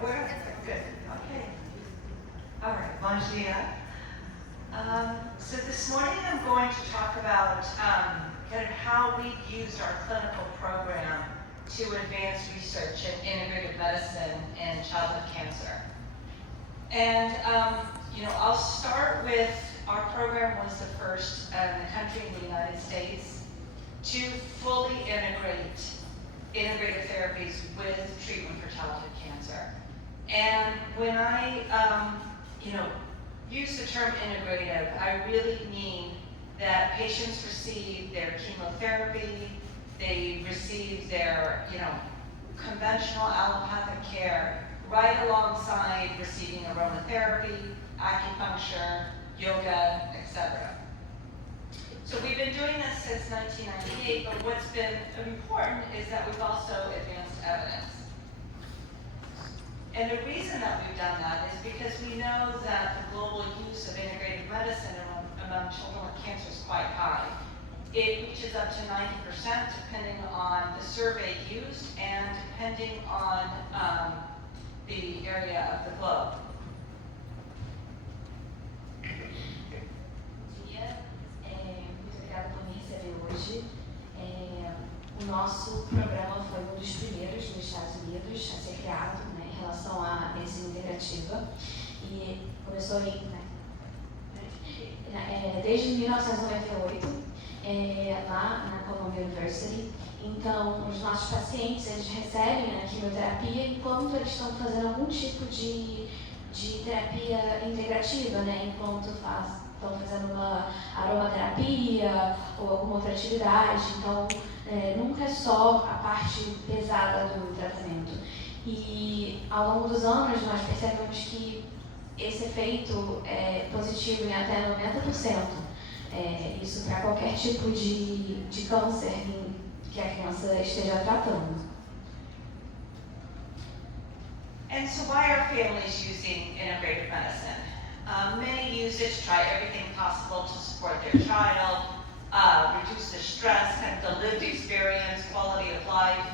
where? Good. Okay. All right. Bom dia. So this morning I'm going to talk about kind of how we've used our clinical program to advance research in integrative medicine and childhood cancer. And I'll start with our program was the first in the country in the United States to fully integrate integrative therapies with treatment for childhood cancer. And when I use the term integrative, I really mean that patients receive their chemotherapy, they receive their conventional allopathic care right alongside receiving aromatherapy, acupuncture, yoga, etc. So we've been doing this since 1998, but what's been important is that we've also advanced evidence. And the reason that we've done that is because we know that the global use of integrative medicine among children with cancer is quite high. It reaches up to 90% depending on the survey used and depending on the area of the globe. Obrigada por me receber hoje. O nosso programa foi um dos primeiros nos Estados Unidos a ser criado, em relação à medicina integrativa, e começou desde 1998, lá na Columbia University. Então, os nossos pacientes eles recebem a quimioterapia enquanto eles estão fazendo algum tipo de terapia integrativa, enquanto estão fazendo uma aromaterapia ou alguma outra atividade. Então, nunca é só a parte pesada do tratamento. E ao longo dos anos nós percebemos que esse efeito é positivo em até 90%. Isso para qualquer tipo de câncer que a criança esteja tratando. And so why are families using integrative medicine? Many use it to try everything possible to support their child, reduce the stress, kind of the lived experience, quality of life.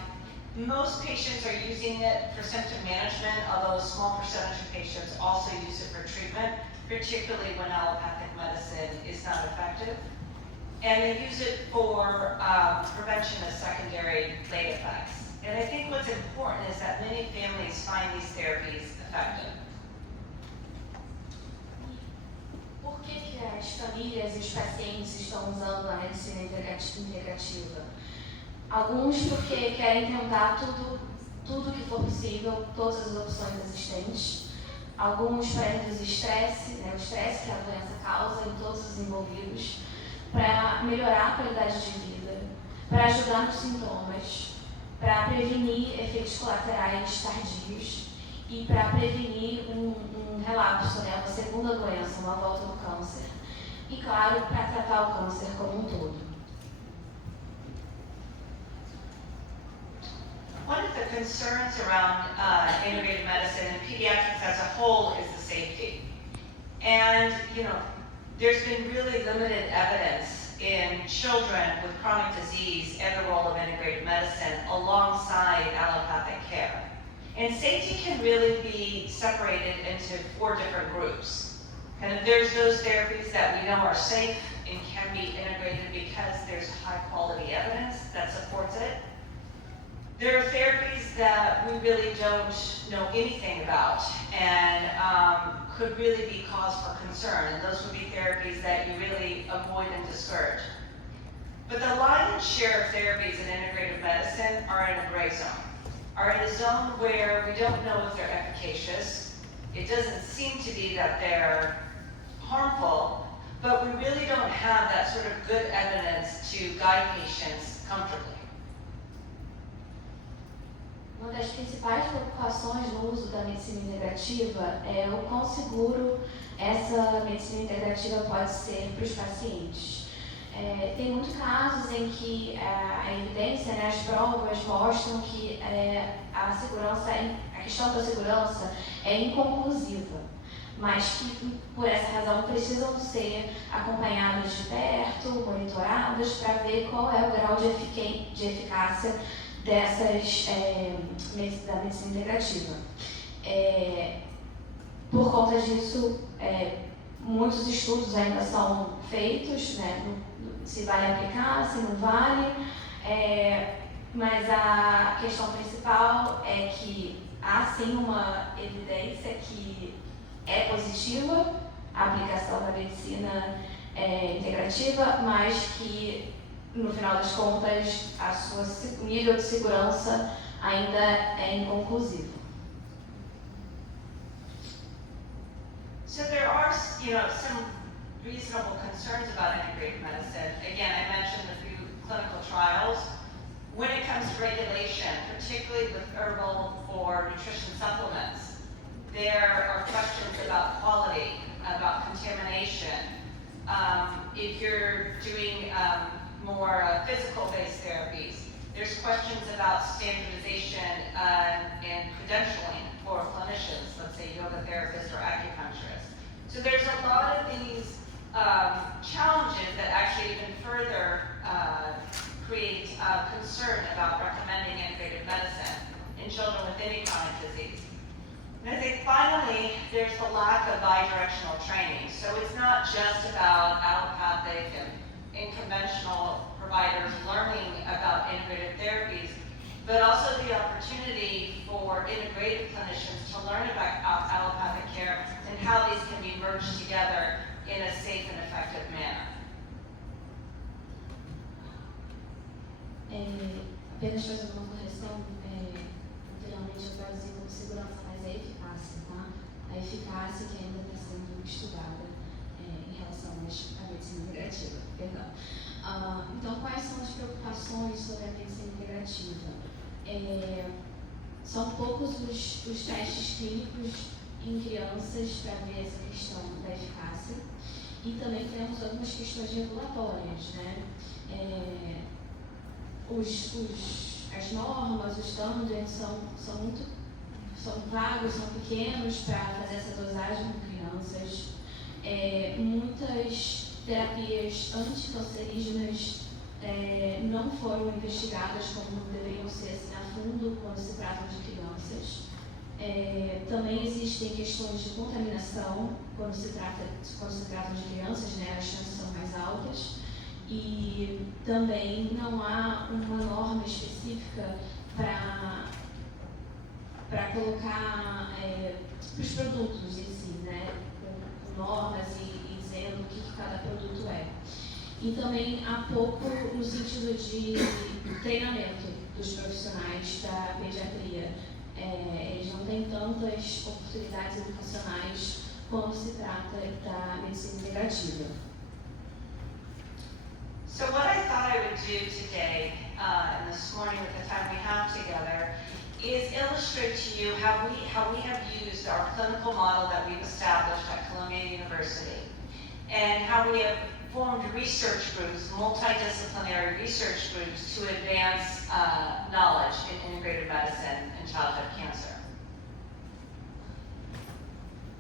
Most patients are using it for symptom management, although a small percentage of patients also use it for treatment, particularly when allopathic medicine is not effective. And they use it for prevention of secondary late effects. And I think what's important is that many families find these therapies effective. Por que as famílias e os pacientes estão usando a medicina integrativa? Alguns porque querem tentar tudo que for possível, todas as opções existentes. Alguns para reduzir estresse, o estresse que a doença causa em todos os envolvidos, para melhorar a qualidade de vida, para ajudar nos sintomas, para prevenir efeitos colaterais tardios e para prevenir um relapso, uma segunda doença, uma volta do câncer. E, claro, para tratar o câncer como um todo. One of the concerns around integrative medicine and pediatrics as a whole is the safety. And, there's been really limited evidence in children with chronic disease and the role of integrative medicine alongside allopathic care. And safety can really be separated into 4 different groups. There's those therapies that we know are safe and can be integrated because there's high quality evidence that supports it. There are therapies that we really don't know anything about and could really be cause for concern, and those would be therapies that you really avoid and discourage. But the lion's share of therapies in integrative medicine are in a gray zone, are in a zone where we don't know if they're efficacious. It doesn't seem to be that they're harmful, but we really don't have that sort of good evidence to guide patients comfortably. Uma das principais preocupações no uso da medicina integrativa é o quão seguro essa medicina integrativa pode ser para os pacientes. Tem muitos casos em que a evidência, as provas mostram que a questão da segurança é inconclusiva, mas que por essa razão precisam ser acompanhados de perto, monitorados para ver qual é o grau de eficácia da medicina integrativa. Por conta disso, muitos estudos ainda são feitos, né, se vale aplicar, se não vale, mas a questão principal é que há sim uma evidência que é positiva a aplicação da medicina integrativa, mas que no final das contas o nível de segurança ainda é inconclusivo. So there are, some reasonable concerns about integrative medicine. Again, I mentioned a few clinical trials. When it comes to regulation, particularly with herbal or nutrition supplements, there are questions about quality, about contamination. If you're doing more physical-based therapies, there's questions about standardization and credentialing for clinicians, let's say yoga therapists or acupuncturists. So there's a lot of these challenges that actually even further create concern about recommending integrative medicine in children with any chronic disease. And I think finally, there's the lack of bidirectional training. So it's not just about allopathic and conventional providers learning about integrative therapies, but also the opportunity for integrative clinicians to learn about allopathic care and how these can be merged together in a safe and effective manner. Apenas fazendo uma correção, anteriormente eu traduzi como segurança, mas é eficácia, tá? A eficácia que ainda está sendo estudada em relação à medicina integrativa, perdão. Então, quais são as preocupações sobre a medicina integrativa? São poucos os testes clínicos em crianças para ver essa questão da eficácia e também temos algumas questões regulatórias, né? As normas, os standards são vagos, são pequenos para fazer essa dosagem com crianças. Muitas terapias anticancerígenas não foram investigadas como deveriam ser assim, a fundo quando se trata de crianças. Também existem questões de contaminação quando se trata de crianças, né? As chances são mais altas. E também não há uma norma específica para colocar os produtos em si, né? Com normas e dizendo o que cada produto é. E também há pouco no sentido de treinamento dos profissionais da pediatria. Eles não têm tantas oportunidades educacionais quando se trata da medicina integrativa. So what I thought I would do today, and this morning with the time we have together, is illustrate to you how we have used our clinical model that we've established at Columbia University, and how we have formed research groups, multidisciplinary research groups to advance knowledge in integrative medicine and childhood cancer.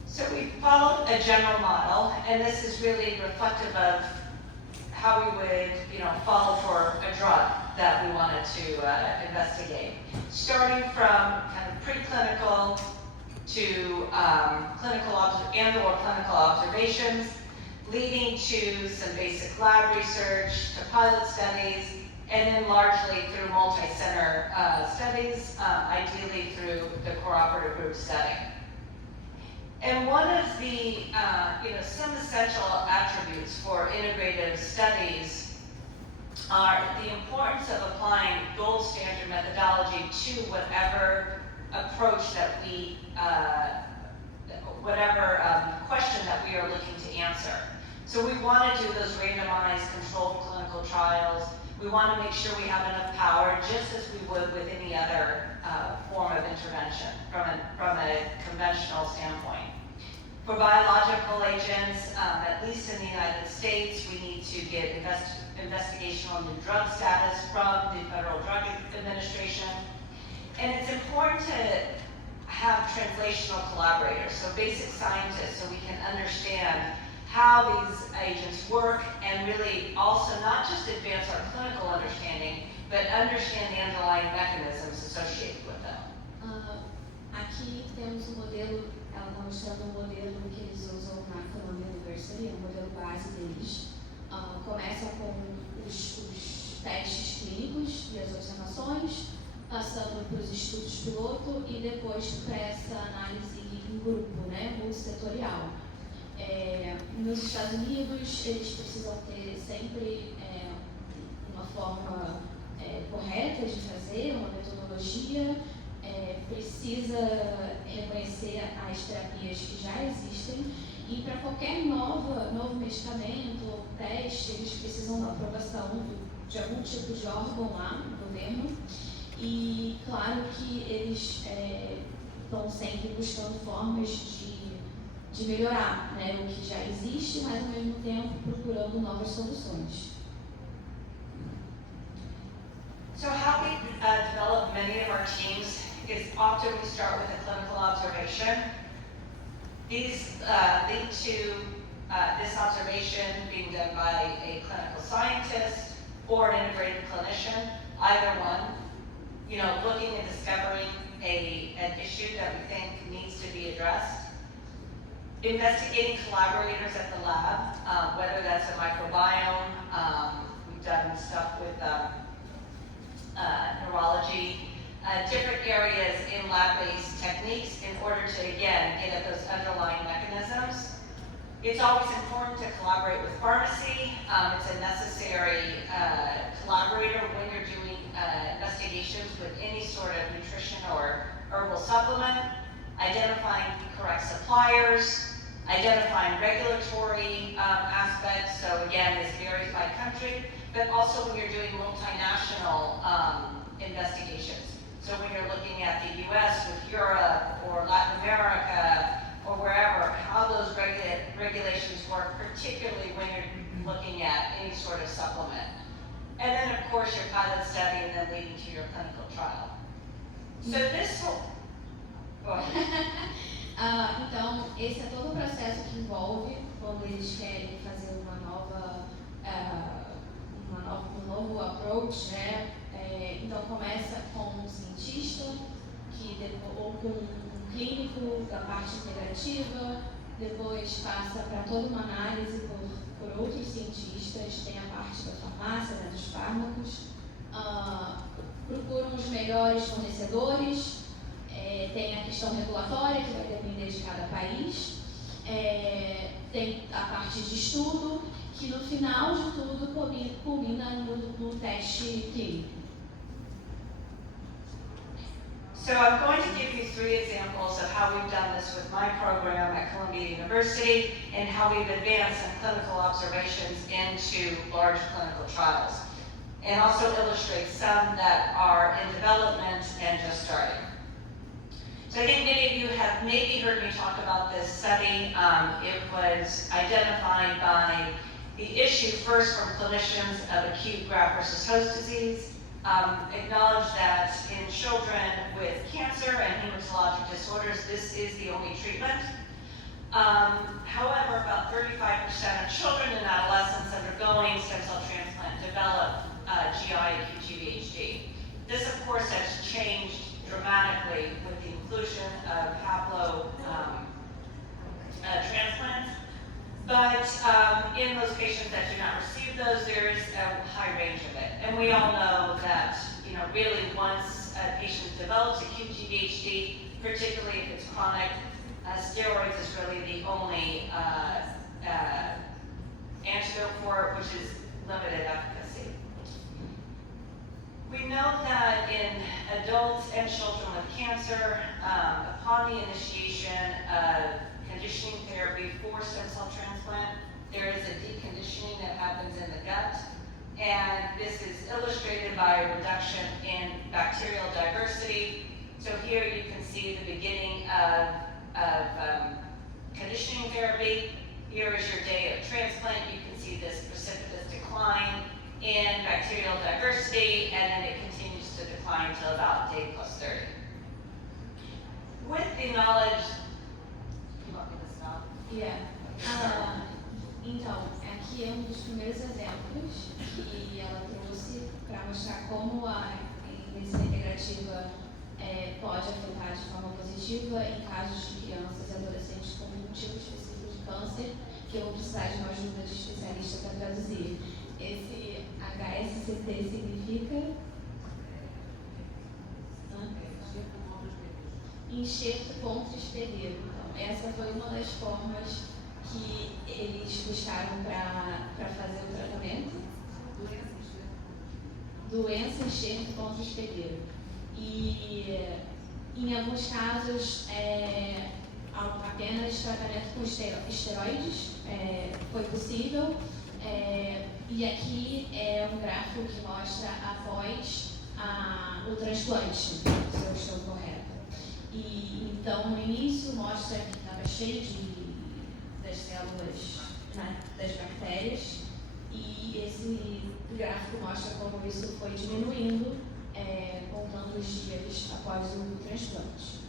So we followed a general model, and this is really reflective of how we would, follow for a drug that we wanted to investigate. Starting from kind of preclinical to clinical observations, leading to some basic lab research, to pilot studies, and then largely through multi-center studies, ideally through the cooperative group setting. And one of the, some essential attributes for integrative studies are the importance of applying gold standard methodology to whatever approach that we, whatever question that we are looking to answer. So we want to do those randomized controlled clinical trials. We want to make sure we have enough power, just as we would with any other form of intervention from a conventional standpoint. For biological agents, at least in the United States, we need to get investigational new drug status from the Federal Drug Administration. And it's important to have translational collaborators, so basic scientists, so we can understand how these agents work and really also not just advance our clinical understanding, but understand the underlying mechanisms associated with them. Aqui aqui temos um modelo, ela está mostrando um modelo que eles usam na Columbia University, é o modelo base deles. Começa com os testes clínicos e as observações, passando para os estudos piloto e depois para essa análise em grupo, né, multissetorial. Nos Estados Unidos, eles precisam ter sempre uma forma correta de fazer, uma metodologia, precisa reconhecer as terapias que já existem e para qualquer novo medicamento ou teste, eles precisam da aprovação de algum tipo de órgão lá no governo e claro que eles estão sempre buscando formas de melhorar, né, o que já existe, mas ao mesmo tempo procurando novas soluções. So how we develop many of our teams is often we start with a clinical observation. These lead to this observation being done by a clinical scientist or an integrated clinician, either one, looking and discovering an issue that we think needs to be addressed. Investigating collaborators at the lab, whether that's a microbiome, we've done stuff with neurology, different areas in lab-based techniques in order to, again, get at those underlying mechanisms. It's always important to collaborate with pharmacy. It's a necessary collaborator when you're doing investigations with any sort of nutrition or herbal supplement, identifying correct suppliers, identifying regulatory aspects. So again, this varies by country, but also when you're doing multinational investigations. So when you're looking at the US with Europe or Latin America or wherever, how those regulations work, particularly when you're looking at any sort of supplement. And then of course your pilot study and then leading to your clinical trial. So this whole, go ahead. Então, esse é todo o processo que envolve quando eles querem fazer um novo approach, né? Então, começa com um cientista, ou com um clínico da parte integrativa, depois passa para toda uma análise por outros cientistas, tem a parte da farmácia, né, dos fármacos, procuram os melhores fornecedores, tem a questão regulatória, que vai depender de cada país, tem a parte de estudo, que no final de tudo culmina no teste clínico. So I'm going to give you 3 examples of how we've done this with my program at Columbia University and how we've advanced some clinical observations into large clinical trials. And also illustrate some that are in development and just starting. So I think many of you have maybe heard me talk about this study. It was identified by the issue first from clinicians of acute graft versus host disease. Acknowledge that in children with cancer and hematologic disorders, this is the only treatment. However, about 35% of children and adolescents undergoing stem cell transplant develop GI acute GVHD. This, of course, has changed dramatically with the inclusion of haplo transplants. But in those patients that do not receive those, there is a high range of it. And we all know that, really once a patient develops acute GVHD, particularly if it's chronic, steroids is really the only antidote for it, which is limited efficacy. We know that in adults and children with cancer, upon the initiation of conditioning therapy for stem cell transplant, there is a deconditioning that happens in the gut, and this is illustrated by a reduction in bacterial diversity. So here you can see the beginning of conditioning therapy. Here is your day of transplant. You can see this precipitous decline in bacterial diversity, and then it continues to decline until about day plus 30. With the knowledge, you want me to stop? Yeah. Então, aqui é um dos primeiros exemplos que ela trouxe para mostrar como a medicina integrativa pode afetar de forma positiva efetiva em casos de crianças e adolescentes com um tipo específico de câncer, que eu vou precisar de uma ajuda de especialista para traduzir. Esse HSCT significa enxerto contra hospedeiro. Então, essa foi uma das formas que eles buscaram para fazer o tratamento. Doença enxerto contra hospedeiro. E em alguns casos, apenas tratamento com esteroides foi possível. E aqui é um gráfico que mostra após o transplante, se eu estou correta. E então no início mostra que estava cheio das células, né, das bactérias, e esse gráfico mostra como isso foi diminuindo, contando os dias após o transplante.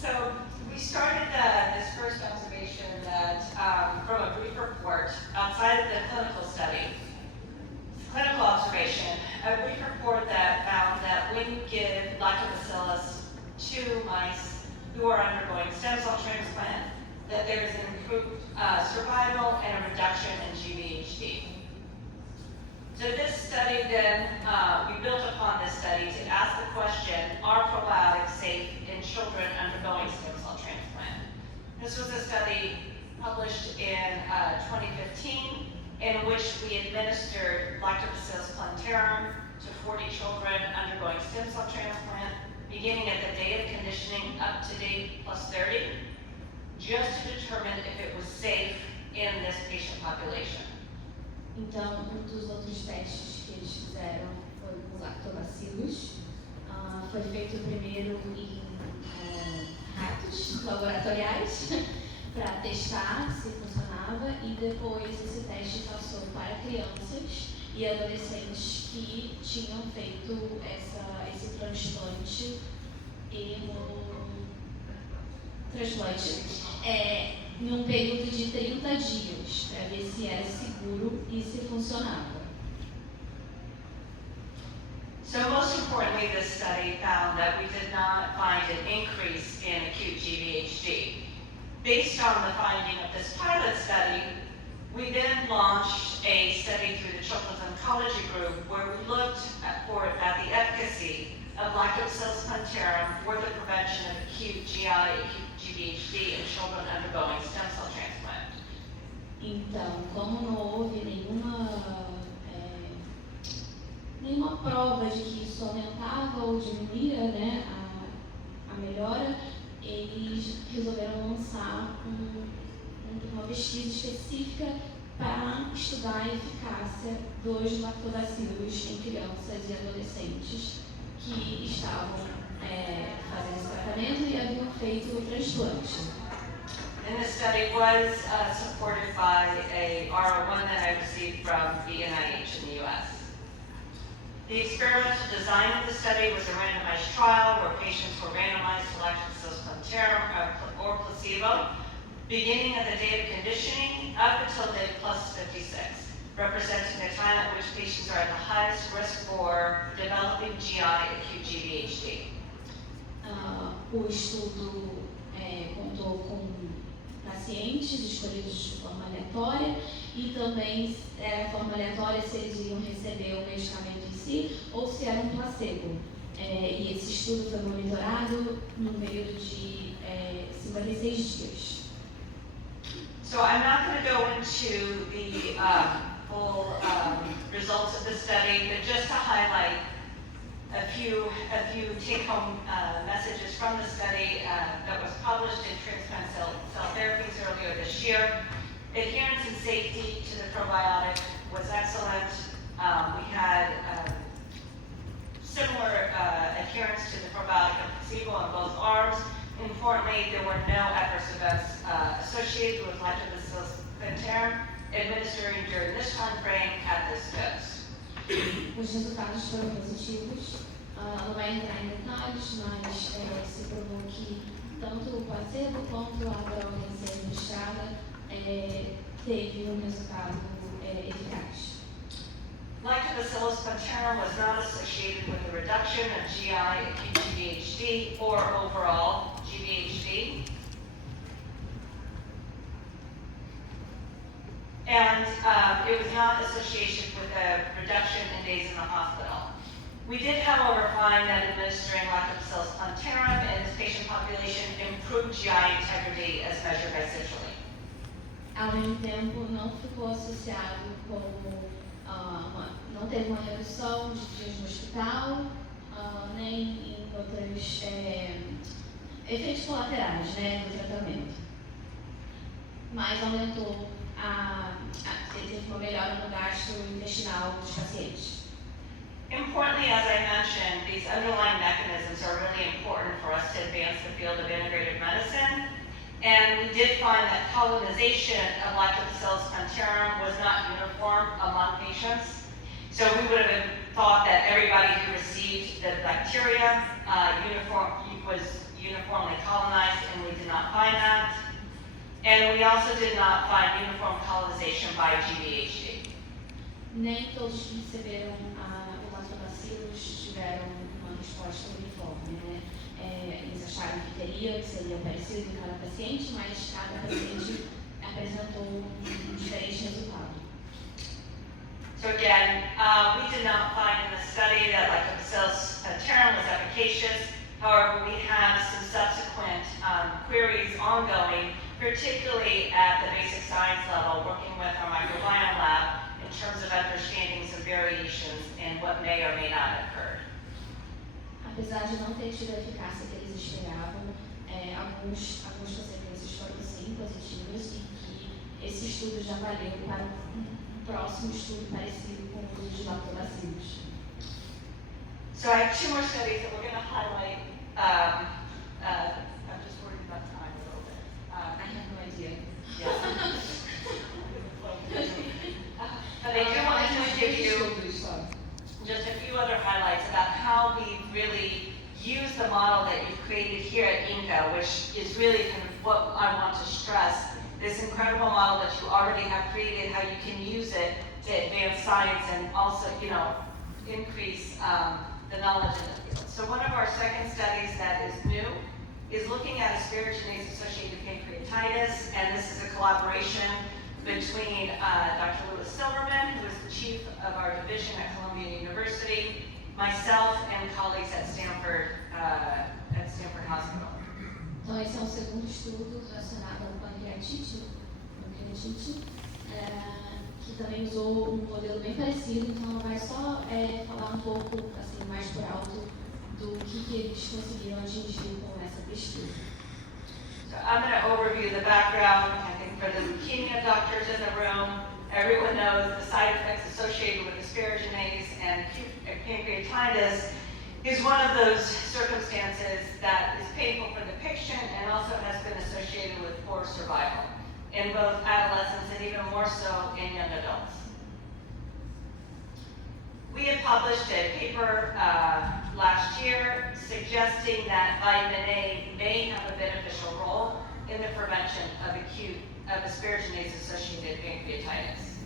So we started this first observation that from a brief report outside of the clinical study, clinical observation, a brief report that found that when you give lactobacillus to mice who are undergoing stem cell transplant, that there is an improved survival and a reduction in GVHD. So this study then, we built upon this study to ask the question, are probiotics safe in children undergoing stem cell transplant? This was a study published in 2015 in which we administered Lactobacillus plantarum to 40 children undergoing stem cell transplant, beginning at the date of conditioning up to date plus 30, just to determine if it was safe in this patient population. Então, dos outros testes que eles fizeram foi com lactobacilos. Foi feito primeiro em ratos laboratoriais para testar se funcionava, e depois esse teste passou para crianças e adolescentes que tinham feito esse transplante em um período de 30 dias, para ver se era seguro e se funcionava. So most importantly, this study found that we did not find an increase in acute GVHD. Based on the finding of this pilot study, we then launched a study through the Children's Oncology Group where we looked at the efficacy of Lactobacillus plantarum for the prevention of acute GI, acute GVHD in children undergoing stem cell transplant. Então, como não houve nenhuma prova de que isso aumentava ou diminuía, né, a melhora, eles resolveram lançar uma pesquisa específica para estudar a eficácia dos lactobacilos em crianças e adolescentes que estavam fazendo esse tratamento e haviam feito o transplante. And this study was supported by a R01 that I received from the NIH in the US. The experimental design of the study was a randomized trial where patients were randomized to Lactobacillus plantarum or placebo, beginning at the date of conditioning up until day plus 56, representing the time at which patients are at the highest risk for developing GI acute GVHD. O estudo contou com pacientes escolhidos de forma aleatória, e também era forma aleatória se eles iriam receber o medicamento em si ou se era um placebo. E esse estudo foi monitorado num período de 56 dias. So I'm not going to go into the full results of the study, but just to highlight a few take-home messages from the study that was published in Transplant Cell Therapies earlier this year. Adherence and safety to the probiotic was excellent. We had similar adherence to the probiotic and placebo on both arms. Importantly, there were no adverse events associated with Lactobacillus plantarum administered during this time frame at this dose. Os resultados foram positivos. Não vai entrar em detalhes, mas se provou que tanto o placebo quanto a droga a ser administrada teve um resultado eficaz. Lactobacillus plantarum was not associated with the reduction of GI acute GVHD or overall GVHD. And it was not associated with a reduction in days in the hospital. We did, however, find that administering Lactobacillus plantarum in this patient population improved GI integrity as measured by citrulline. Ao mesmo tempo, não ficou associado com, não teve uma redução de dias no hospital, nem em outros efeitos colaterais, né, do tratamento. Mas aumentou teve uma melhora no gasto intestinal dos pacientes. Importantly, as I mentioned, these underlying mechanisms are really important for us to advance the field of integrative medicine. And we did find that colonization of Lactobacillus plantarum was not uniform among patients. So we would have thought that everybody who received the bacteria was uniformly colonized, and we did not find that. And we also did not find uniform colonization by GVHD. Nem todos que receberam o lactobacillus tiveram uma resposta uniforme, né? Eles acharam que teria, que seria parecido em cada paciente, mas cada paciente apresentou um diferente resultado. So again, we did not find in the study that Lactobacillus plantarum was efficacious. However, we have some subsequent queries ongoing, particularly at the basic science level, working with our microbiome lab in terms of understanding some variations in what may or may not have occurred. Apesar de não ter tido a eficácia que eles esperavam, algumas consequências foram sim positivas e que esse estudo já valeu para um próximo estudo parecido com o uso de lactobacillus. So I have two more studies that we're going to highlight. I'm just worried about time a little bit. I have no idea. Yeah. But I do want to give you just a few other highlights about how we really use the model that you've created here at INCA, which is really kind of what I want to stress, this incredible model that you already have created, how you can use it to advance science and also, increase the knowledge in the field. So one of our second studies that is new is looking at asparaginase-associated pancreatitis, and this is a collaboration between Dr. Louis Silverman, who is the chief of our division at Columbia University, myself, and colleagues at Stanford Hospital. Então esse é um segundo estudo relacionado à pancreatite, que também usou um modelo bem parecido, então vai só falar um pouco assim, mais por alto do que eles conseguiram atingir com essa pesquisa. So I'm going to overview the background. I think for the leukemia doctors in the room, everyone knows the side effects associated with asparaginase, and pancreatitis is one of those circumstances that is painful for the patient and also has been associated with poor survival in both adolescents and even more so in young adults. We had published a paper last year suggesting that vitamin A may have a beneficial role in the prevention of asparaginase-associated pancreatitis.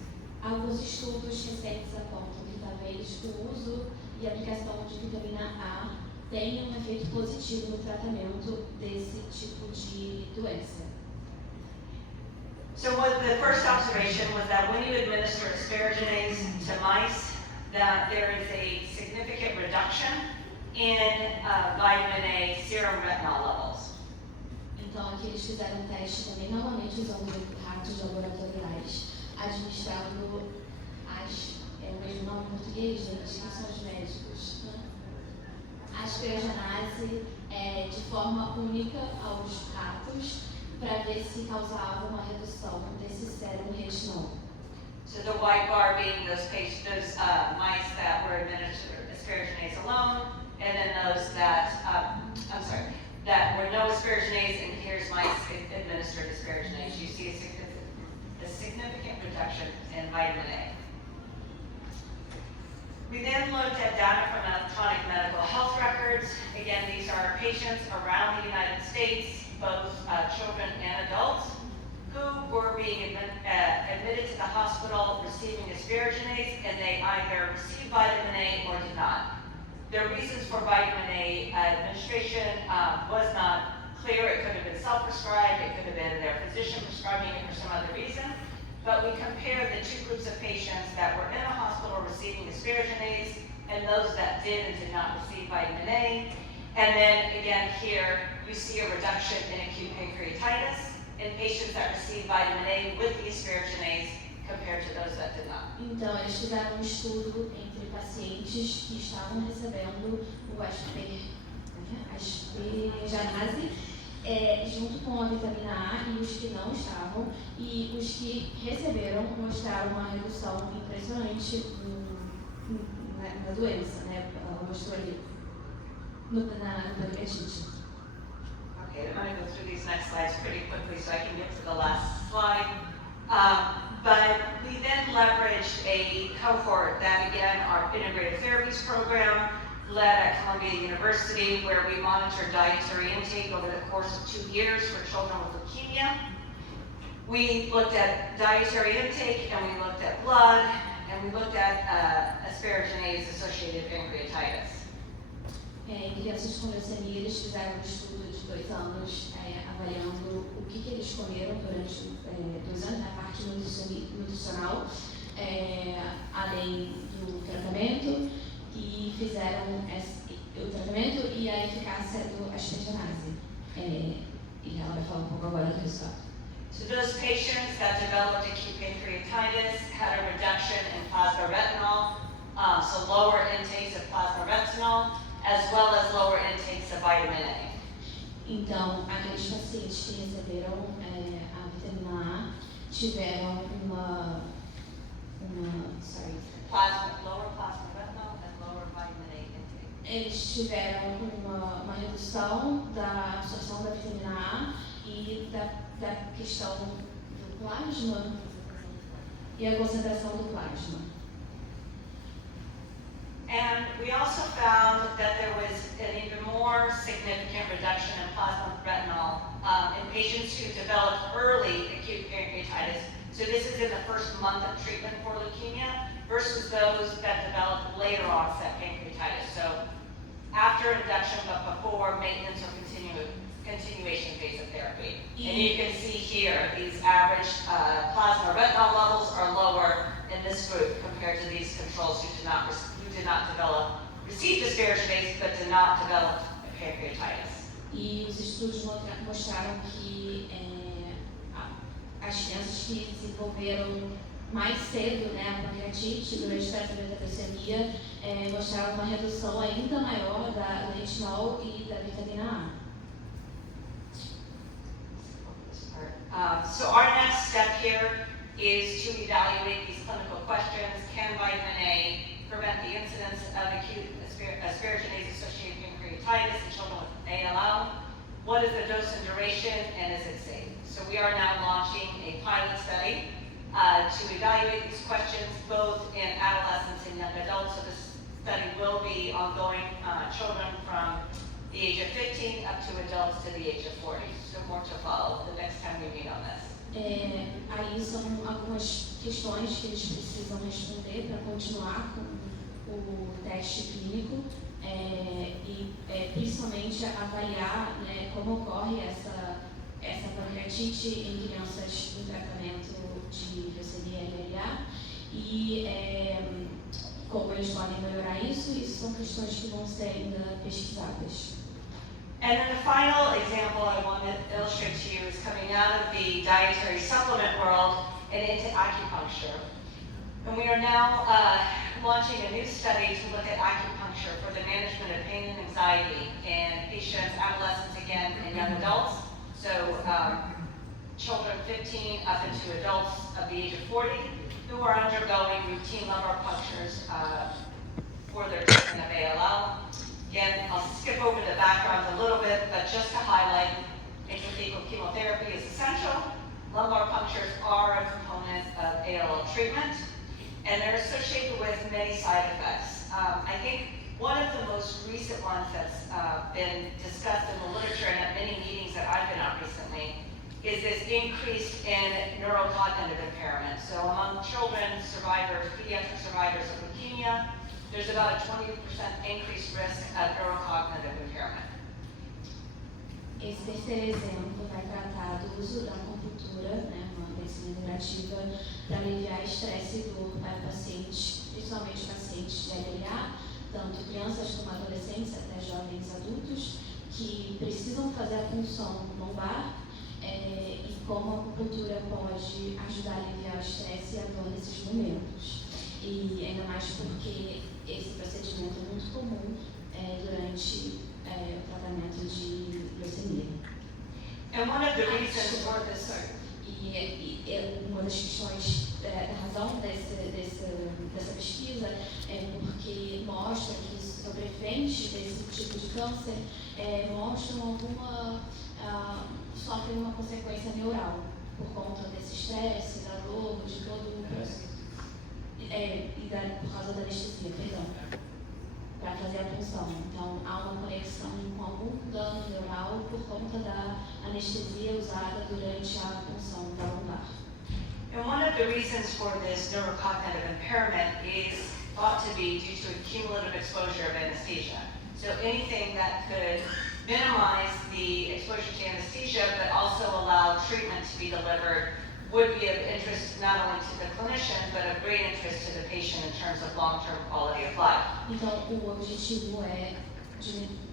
Alguns estudos recentes apontam que talvez o uso e aplicação de vitamina A tenha um efeito positivo no tratamento desse tipo de doença. So what the first observation was that when you administer asparaginase to mice, that there is a significant reduction in vitamin A serum retinol levels. Então aqui eles fizeram um teste também, novamente usando ratos laboratoriais, administrando o mesmo nome em português, gente, que são os médicos, né? Asparaginase de forma única aos ratos, para ver se causava uma redução desse sérum retinol. So the white bar being those mice that were administered asparaginase alone, and then those that, that were no asparaginase, and here's mice administered asparaginase. You see a significant reduction in vitamin A. We then looked at data from electronic medical health records. Again, these are patients around the United States, both children and adults, who were being admitted to the hospital, receiving asparaginase, and they either received vitamin A or did not. Their reasons for vitamin A administration was not clear. It could have been self-prescribed, it could have been their physician prescribing it for some other reason. But we compared the two groups of patients that were in a hospital receiving asparaginase and those that did and did not receive vitamin A. And then again here, you see a reduction in acute pancreatitis in patients that received vitamin A with the asparaginase compared to those that did not. Então, eles fizeram um estudo entre pacientes que estavam recebendo o asparaginase junto com a vitamina A e os que não estavam, e os que receberam mostraram uma redução impressionante na doença, né? Ela mostrou ali na pancreatite. Okay, I'm going to go through these next slides pretty quickly so I can get to the last slide. But we then leveraged a cohort that began our integrated therapies program, led at Columbia University, where we monitored dietary intake over the course of 2 years for children with leukemia. We looked at dietary intake, and we looked at blood, and we looked at asparaginase-associated pancreatitis. Em crianças com leucemia, eles fizeram um estudo de 2 anos avaliando o que eles comeram durante 2 anos, na parte nutricional, além do tratamento, e fizeram o tratamento e a eficácia do asparaginase. E ela vai falar um pouco agora do resultado. So those patients that developed acute pancreatitis had a reduction in plasma retinol, so lower intakes of plasma retinol, as well as lower intakes of vitamin A. Então, aqueles pacientes que receberam a vitamina A tiveram lower plasma retinol and lower vitamin A intake. Eles tiveram uma redução da absorção da vitamina A e da questão do plasma e a concentração do plasma. And we also found that there was an even more significant reduction in plasma retinol in patients who developed early acute pancreatitis. So this is in the first month of treatment for leukemia versus those that developed later onset pancreatitis. So after induction but before maintenance or continuation phase of therapy. And you can see here, these average plasma retinol levels are lower in this group compared to these controls who did not received asparaginase but did not develop pancreatitis. E os estudos mostraram que as crianças que desenvolveram mais cedo, né, a pancreatite durante o tratamento da leucemia mostraram uma redução ainda maior do retinol e da vitamina A. So our next step here is to evaluate these clinical questions. Can vitamin A prevent the incidence of acute asparaginase-associated pancreatitis in children with ALL? What is the dose and duration, and is it safe? So we are now launching a pilot study to evaluate these questions both in adolescents and young adults. So this study will be ongoing children from the age of 15 up to adults to the age of 40. So more to follow the next time we meet on this. Aí são algumas questões que eles precisam responder para continuar com o teste clínico e principalmente avaliar, né, como ocorre essa pancreatite em crianças em tratamento de leucemia LLA e como eles podem melhorar isso. Isso são questões que vão ser ainda pesquisadas. And then the final example I want to illustrate to you is coming out of the dietary supplement world and into acupuncture. And we are now launching a new study to look at acupuncture for the management of pain and anxiety in patients, adolescents again, and young adults. So children 15 up into adults of the age of 40 who are undergoing routine lumbar punctures for their treatment of ALL. Again, I'll skip over the background a little bit, but just to highlight, intrathecal chemotherapy is essential. Lumbar punctures are a component of ALL treatment, and they're associated with many side effects. I think one of the most recent ones that's been discussed in the literature and at many meetings that I've been at recently is this increase in neurocognitive impairment. So among children survivors, pediatric survivors of leukemia, there's about a 20% increased risk of neurocognitive impairment. Esse terceiro exemplo vai tratar do uso da acupuntura, né, uma medicina integrativa, para aliviar estresse e dor para pacientes, principalmente pacientes de LLA, tanto crianças como adolescentes até jovens adultos, que precisam fazer a punção lombar, e como a acupuntura pode ajudar a aliviar o estresse e a dor nesses momentos. E ainda mais porque esse procedimento é muito comum durante o tratamento de leucemia. And one of the reasons for this, E uma das questões da razão dessa pesquisa é porque mostra que os sobreviventes desse tipo de câncer mostram sofrem uma consequência neural por conta desse estresse, da dor, de todo o processo. Por causa da anestesia, perdão, para fazer a punção. Então, há uma conexão com algum dano neural por conta da anestesia usada durante a punção da lombar. and one of the reasons for this neurocognitive impairment is thought to be due to a cumulative exposure of anesthesia. So anything that could minimize the exposure to anesthesia, but also allow treatment to be delivered would be of interest not only to the clinician, but of great interest to the patient in terms of long-term quality of life. Então, o objetivo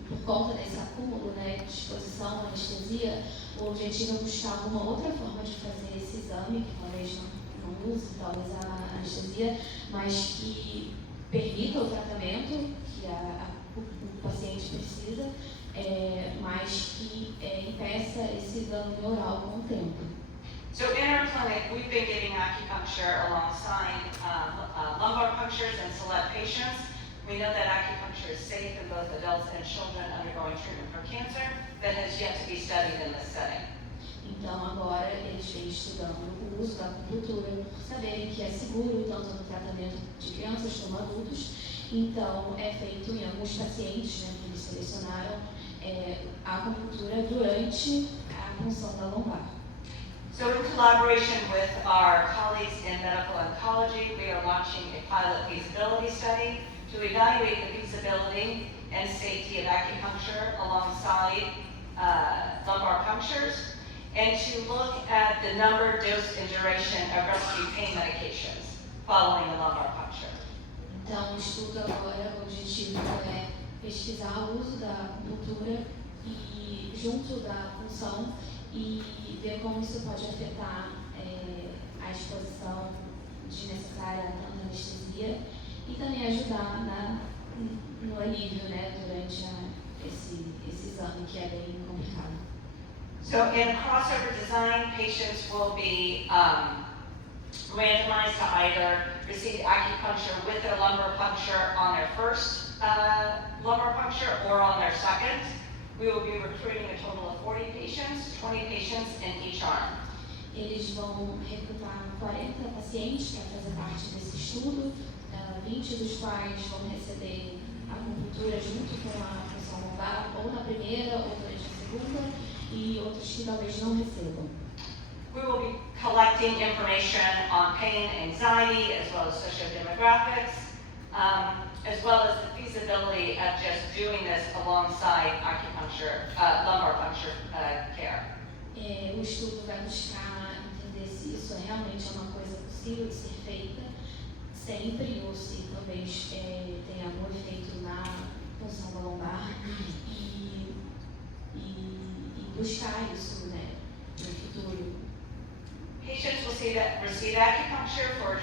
por conta desse acúmulo, né, de exposição à anestesia, o objetivo é buscar alguma outra forma de fazer esse exame, que talvez não use, talvez a anestesia, mas que permita o tratamento que o paciente precisa, mas que impeça esse dano neural com o tempo. So in our clinic, we've been giving acupuncture alongside lumbar punctures in select patients. We know that acupuncture is safe in both adults and children undergoing treatment for cancer, but has yet to be studied in this setting. Então agora eles vêm estudando o uso da acupuntura por saberem que é seguro tanto no tratamento de crianças como adultos. Então é feito em alguns pacientes, né, que eles selecionaram a acupuntura durante a punção da lombar. So in collaboration with our colleagues in medical oncology, we are launching a pilot feasibility study to evaluate the feasibility and safety of acupuncture alongside lumbar punctures, and to look at the number, dose, and duration of rescue pain medications following the lumbar puncture. Então, o estudo agora, o objetivo é pesquisar o uso da acupuntura e junto da punção e ver como isso pode afetar a exposição desnecessária à tanta anestesia e também ajudar no alívio, né, durante esse exame que é bem complicado. So in crossover design, patients will be randomized to either receive acupuncture with their lumbar puncture on their first lumbar puncture or on their second. We will be recruiting a total of 40 patients, 20 patients in each arm. Eles vão recrutar 40 pacientes para fazer parte desse estudo, 20 dos quais vão receber acupuntura junto com a punção lombar, ou na primeira ou durante a segunda, e outros que talvez não recebam. We will be collecting information on pain, anxiety, as well as sociodemographics, as well as the feasibility of just doing this alongside acupuncture, lumbar puncture care. O estudo vai buscar entender se isso realmente é uma coisa possível de ser feita sempre, ou se talvez tenha algum efeito na função da lombar e buscar isso, né, no futuro. Patients will receive acupuncture for